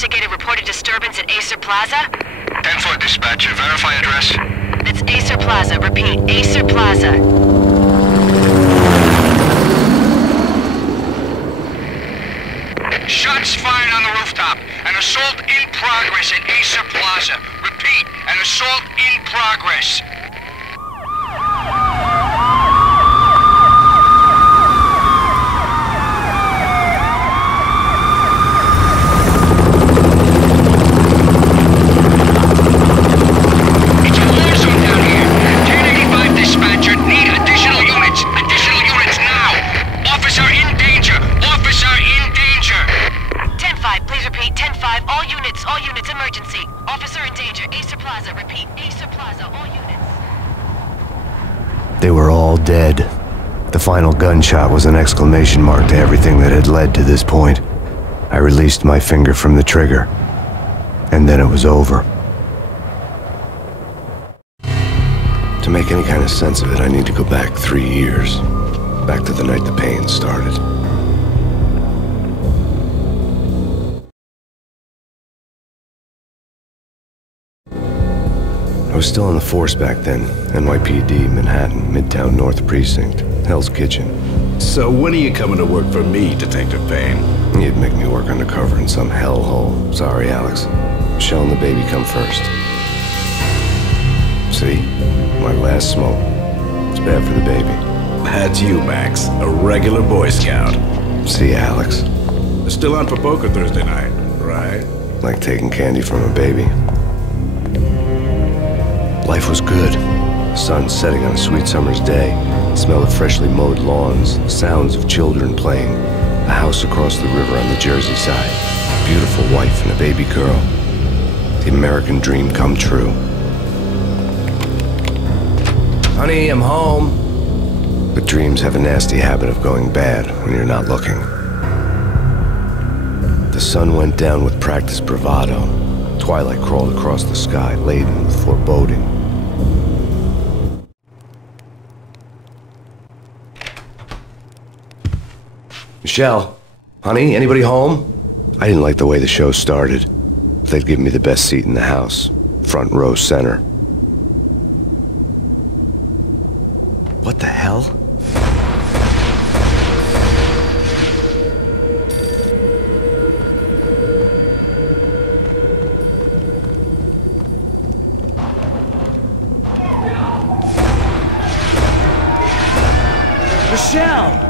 investigated reported disturbance at Acer Plaza? 10-4 dispatcher. Verify address. It's Acer Plaza. Repeat, Acer Plaza. Shots fired on the rooftop. An assault in progress at Acer Plaza. Repeat, an assault in progress. It's a war zone down here. 1085 dispatcher. Need additional units. Additional units now. Officer in danger. Officer in danger. 10-5, please repeat. 10-5, all units, emergency. Officer in danger, Acer Plaza. Repeat, Acer Plaza, all units. They were all dead. The final gunshot was an exclamation mark to everything that had led to this point. I released my finger from the trigger, and then it was over. To make any kind of sense of it, I need to go back 3 years. Back to the night the Payne started. I was still on the force back then. NYPD, Manhattan, Midtown North Precinct, Hell's Kitchen. So when are you coming to work for me, Detective Payne? You'd make me work undercover in some hellhole. Sorry, Alex. Michelle and the baby come first. See? My last smoke. It's bad for the baby. That's you, Max. A regular Boy Scout. See, Alex? Still on for poker Thursday night, right? Like taking candy from a baby. Life was good. The sun setting on a sweet summer's day. The smell of freshly mowed lawns. The sounds of children playing. A house across the river on the Jersey side. A beautiful wife and a baby girl. The American dream come true. Honey, I'm home. But dreams have a nasty habit of going bad when you're not looking. The sun went down with practiced bravado. Twilight crawled across the sky, laden with foreboding. Michelle, honey, anybody home? I didn't like the way the show started. They'd give me the best seat in the house, front row center. What the hell? Michelle!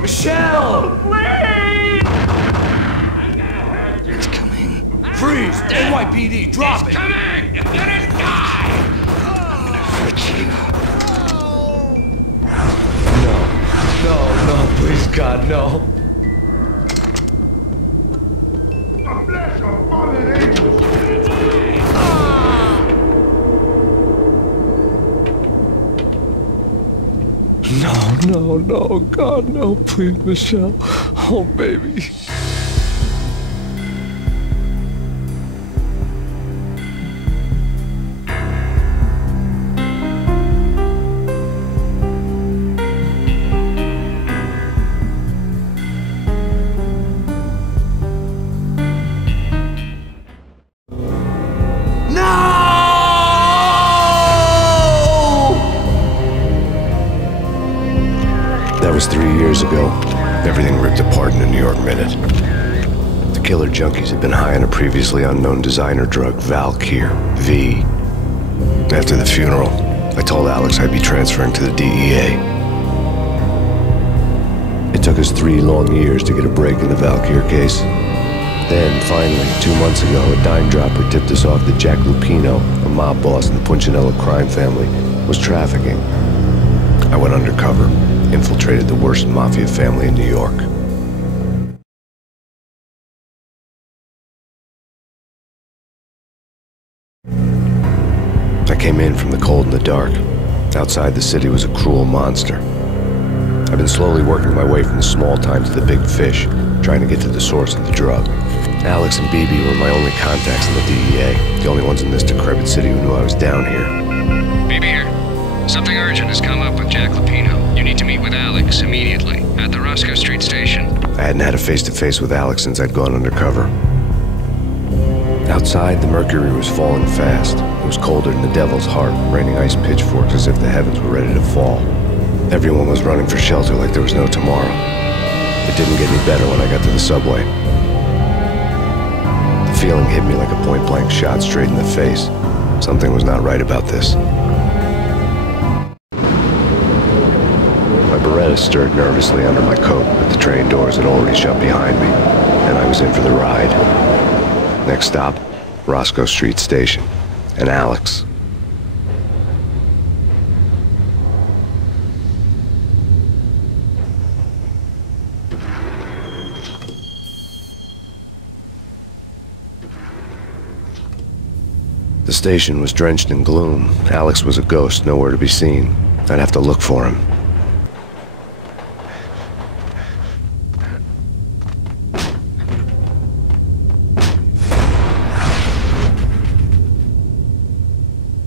Michelle! Please! It's coming. Freeze! NYPD, drop it! Coming! You're gonna die! I'm gonna hurt you. No, please, God, no. No, God, no, please, Michelle. Oh, baby. That was 3 years ago. Everything ripped apart in a New York minute. The killer junkies had been high on a previously unknown designer drug, Valkyr, V. After the funeral, I told Alex I'd be transferring to the DEA. It took us 3 long years to get a break in the Valkyr case. Then, finally, 2 months ago, a dime dropper tipped us off that Jack Lupino, a mob boss in the Punchinello crime family, was trafficking. I went undercover, infiltrated the worst mafia family in New York. I came in from the cold and the dark. Outside the city was a cruel monster. I've been slowly working my way from the small time to the big fish, trying to get to the source of the drug. Alex and BB were my only contacts in the DEA, the only ones in this decrepit city who knew I was down here. BB here. Something urgent has come up with Jack Lupino. You need to meet with Alex immediately at the Roscoe Street station. I hadn't had a face-to-face with Alex since I'd gone undercover. Outside, the mercury was falling fast. It was colder than the devil's heart, raining ice pitchforks as if the heavens were ready to fall. Everyone was running for shelter like there was no tomorrow. It didn't get any better when I got to the subway. The feeling hit me like a point-blank shot straight in the face. Something was not right about this. My Beretta stirred nervously under my coat, but the train doors had already shut behind me, and I was in for the ride. Next stop, Roscoe Street Station, and Alex. The station was drenched in gloom. Alex was a ghost, nowhere to be seen. I'd have to look for him.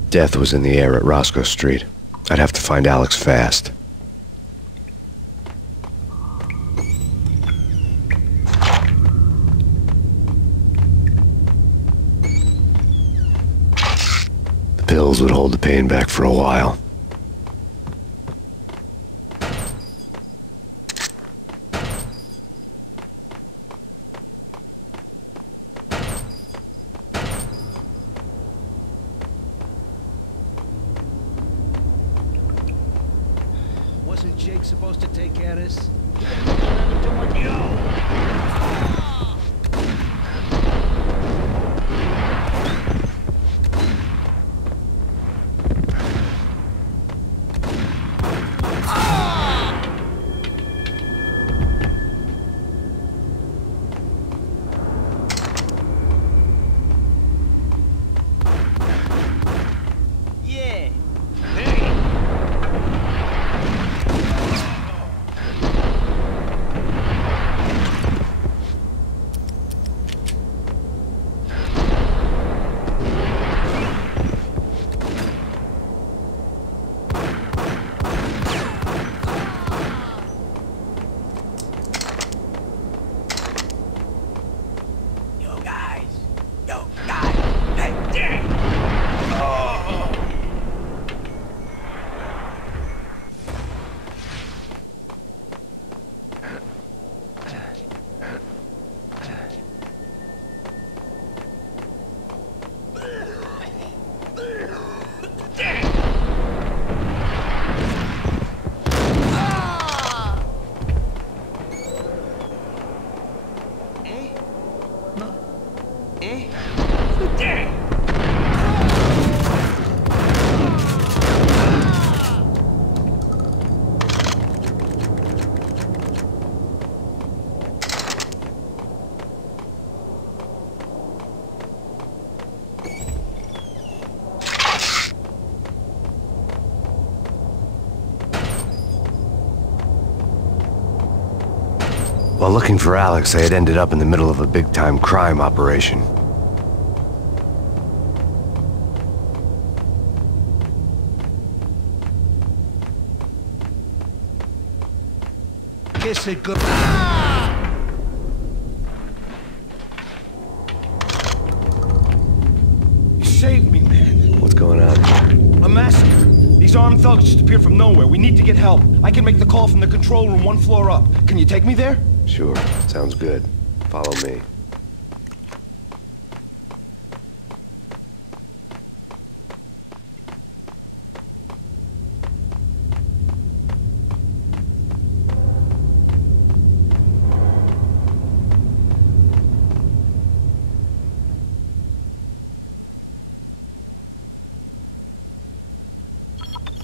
Death was in the air at Roscoe Street. I'd have to find Alex fast. The pills would hold the pain back for a while. Wasn't Jake supposed to take care of this? While looking for Alex, I had ended up in the middle of a big-time crime operation. Kiss it good. You saved me, man. What's going on? A massacre. These armed thugs just appeared from nowhere. We need to get help. I can make the call from the control room 1 floor up. Can you take me there? Sure, sounds good. Follow me.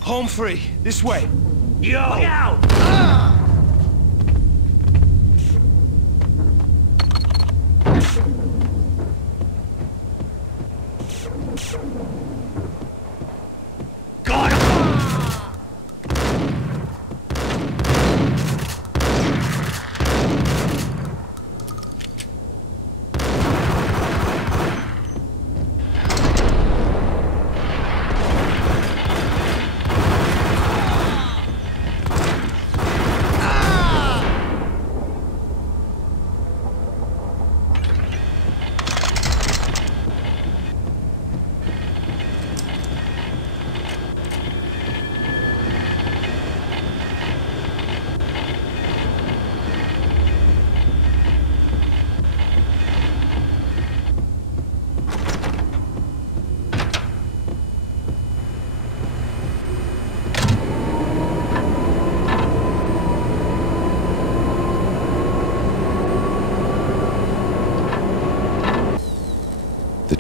Home free. This way. Yo! Look out!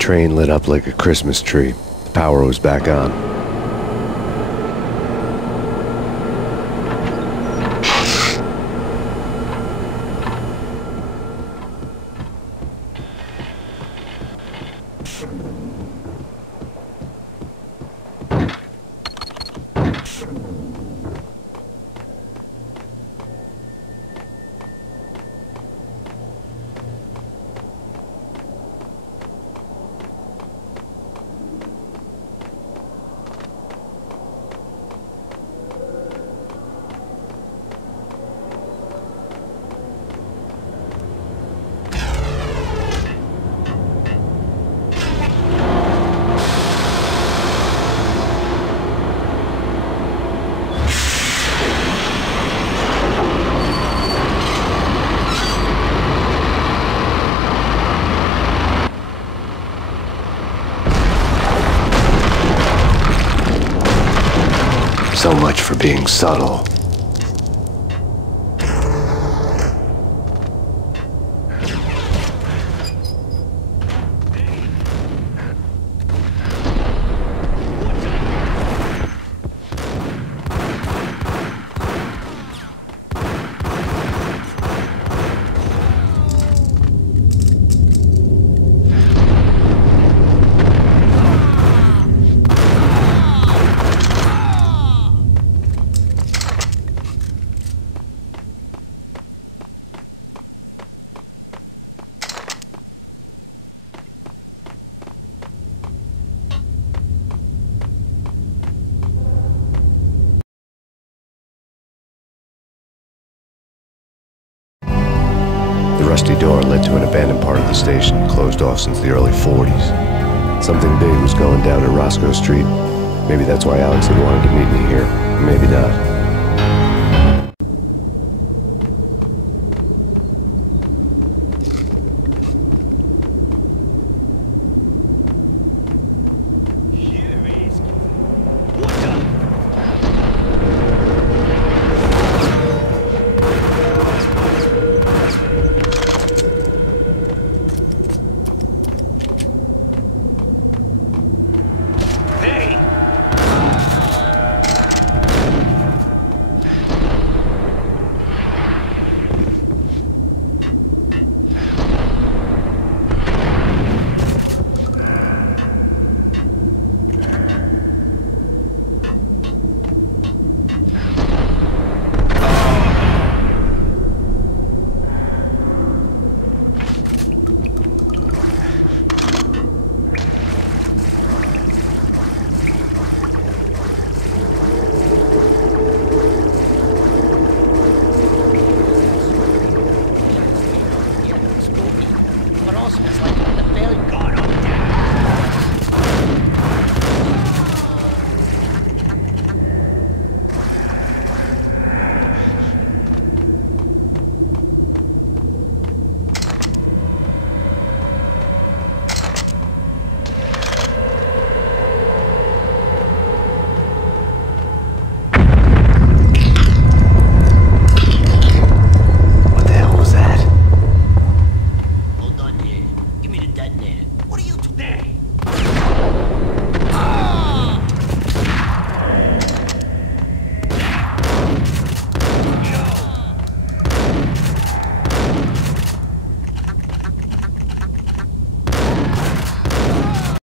train lit up like a Christmas tree. The power was back on. So much for being subtle. The rusty door led to an abandoned part of the station, closed off since the early 40s. Something big was going down at Roscoe Street. Maybe that's why Alex had wanted to meet me here. Maybe not.